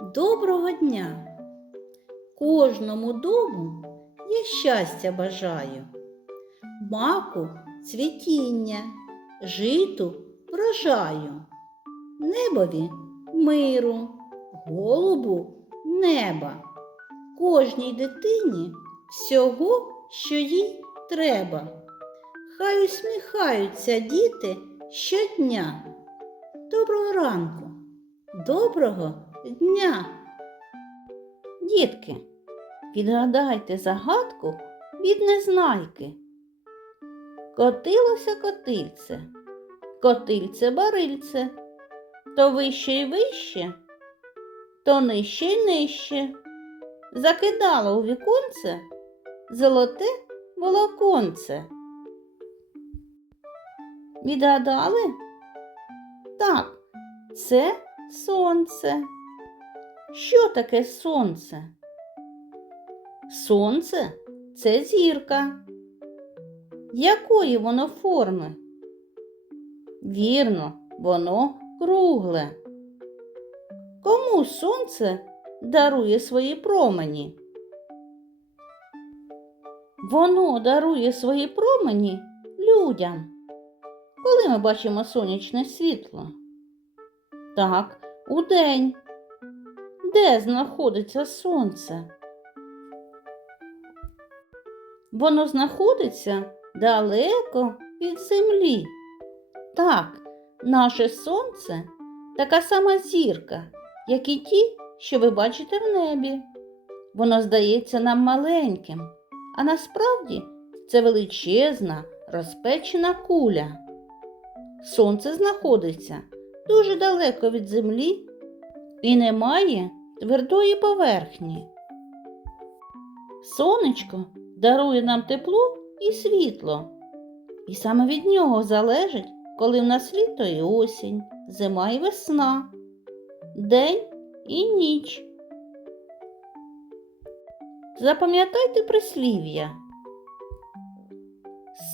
Доброго дня! Кожному дому я щастя бажаю, маку цвітіння, житу врожаю, небові миру, голубу неба, кожній дитині всього, що їй треба. Хай усміхаються діти щодня. Доброго ранку, доброго дня. Дітки, відгадайте загадку від незнайки. Котилося котильце, котильце барильце, то вище й вище, то нижче й нижче. Закидало у віконце золоте волоконце. Відгадали? Так, це сонце. Що таке сонце? Сонце це зірка. Якої воно форми? Вірно, воно кругле. Кому сонце дарує свої промені? Воно дарує свої промені людям. Коли ми бачимо сонячне світло? Так, удень. Де знаходиться сонце? Воно знаходиться далеко від землі. Так, наше сонце така сама зірка, як і ті, що ви бачите в небі. Воно здається нам маленьким, а насправді це величезна розпечена куля. Сонце знаходиться дуже далеко від землі і не має твердої поверхні. Сонечко дарує нам тепло і світло, і саме від нього залежить, коли в нас літо і осінь, зима і весна, день і ніч. Запам'ятайте прислів'я.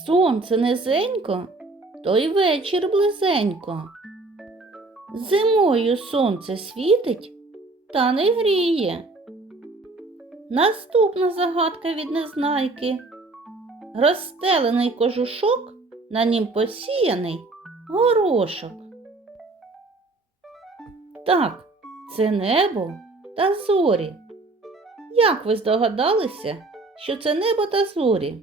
Сонце низенько, то й вечір близенько. Зимою сонце світить та не гріє. Наступна загадка від незнайки. Розстелений кожушок, на нім посіяний горошок. Так, це небо та зорі. Як ви здогадалися, що це небо та зорі?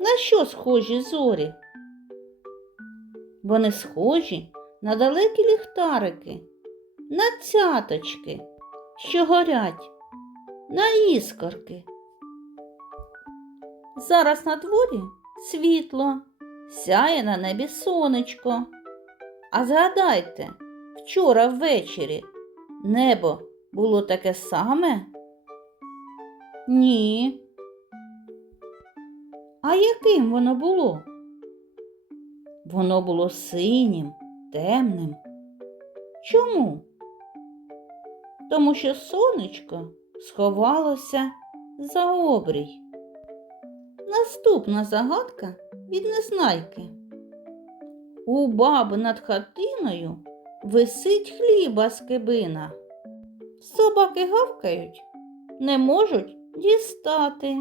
На що схожі зорі? Вони схожі на далекі ліхтарики, на цяточки, що горять, на іскорки. Зараз на дворі світло, сяє на небі сонечко. А згадайте, вчора ввечері небо було таке саме? Ні. А яким воно було? Воно було синім, темним. Чому? Тому що сонечко сховалося за обрій. Наступна загадка від незнайки. У баби над хатиною висить хліба скибина. Собаки гавкають, не можуть дістати.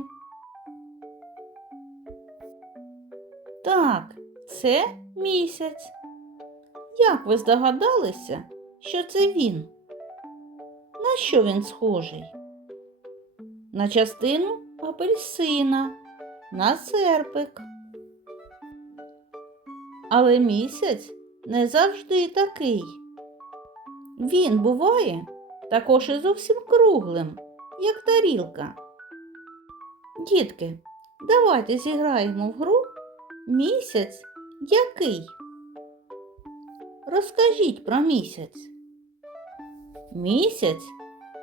Так, це місяць. Як ви здогадалися, що це він? На що він схожий? На частину апельсина, на серпик. Але місяць не завжди такий. Він буває також і зовсім круглим, як тарілка. Дітки, давайте зіграємо в гру місяць який. Розкажіть про місяць. Місяць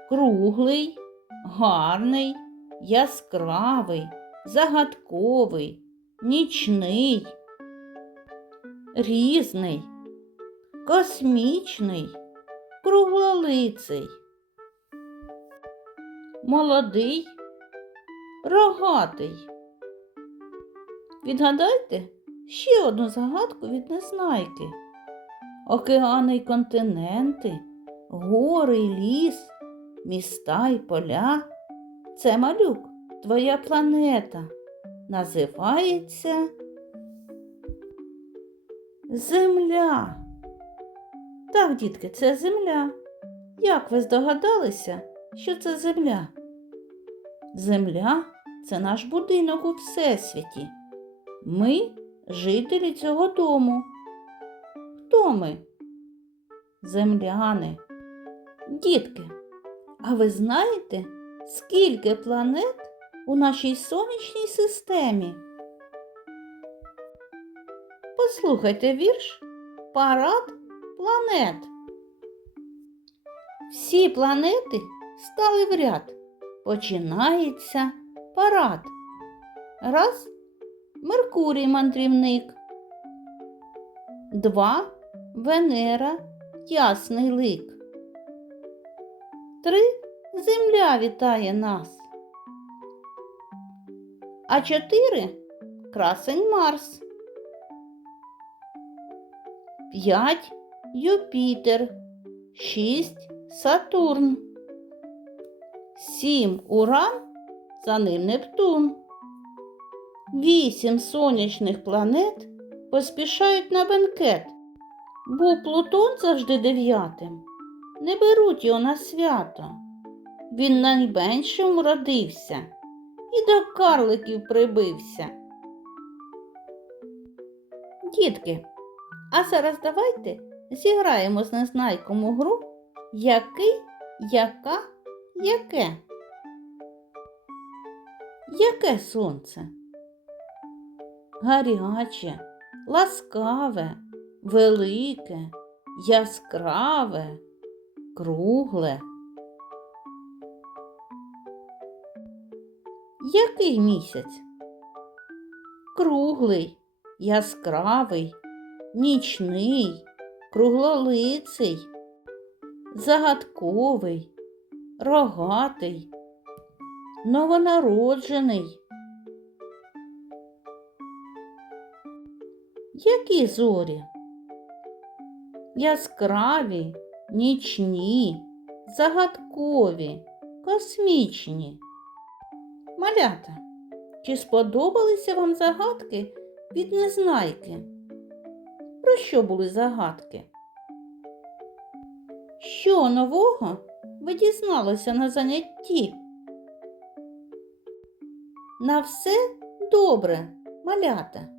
круглий, гарний, яскравий, загадковий, нічний, різний, космічний, круглолиций, молодий, рогатий. Відгадайте ще одну загадку від незнайки. Океани й континенти, гори й ліс, міста й поля. Це малюк, твоя планета. Називається Земля. Так, дітки, це земля. Як ви здогадалися, що це земля? Земля це наш будинок у всесвіті. Ми жителі цього дому. Хто ми? Земляни. Дітки, а ви знаєте, скільки планет у нашій сонячній системі? Послухайте вірш Парад планет. Всі планети стали в ряд. Починається парад. Раз Меркурій мандрівник. Два Венера ясний лик. Три Земля вітає нас. А чотири красень Марс. П'ять Юпітер. Шість Сатурн. Сім Уран, за ним Нептун. Вісім сонячних планет поспішають на бенкет. Був Плутон завжди дев'ятим. Не беруть його на свято. Він найменшим родився і до карликів прибився. Дітки, а зараз давайте зіграємо з незнайком гру який, яка, яке. Яке сонце? Гаряче, ласкаве, велике, яскраве, кругле. Який місяць? Круглий, яскравий, нічний, круглолиций, загадковий, рогатий, новонароджений. Які зорі? Яскраві, нічні, загадкові, космічні. Малята, чи сподобалися вам загадки від незнайки? Про що були загадки? Що нового ви дізналися на занятті? На все добре, малята.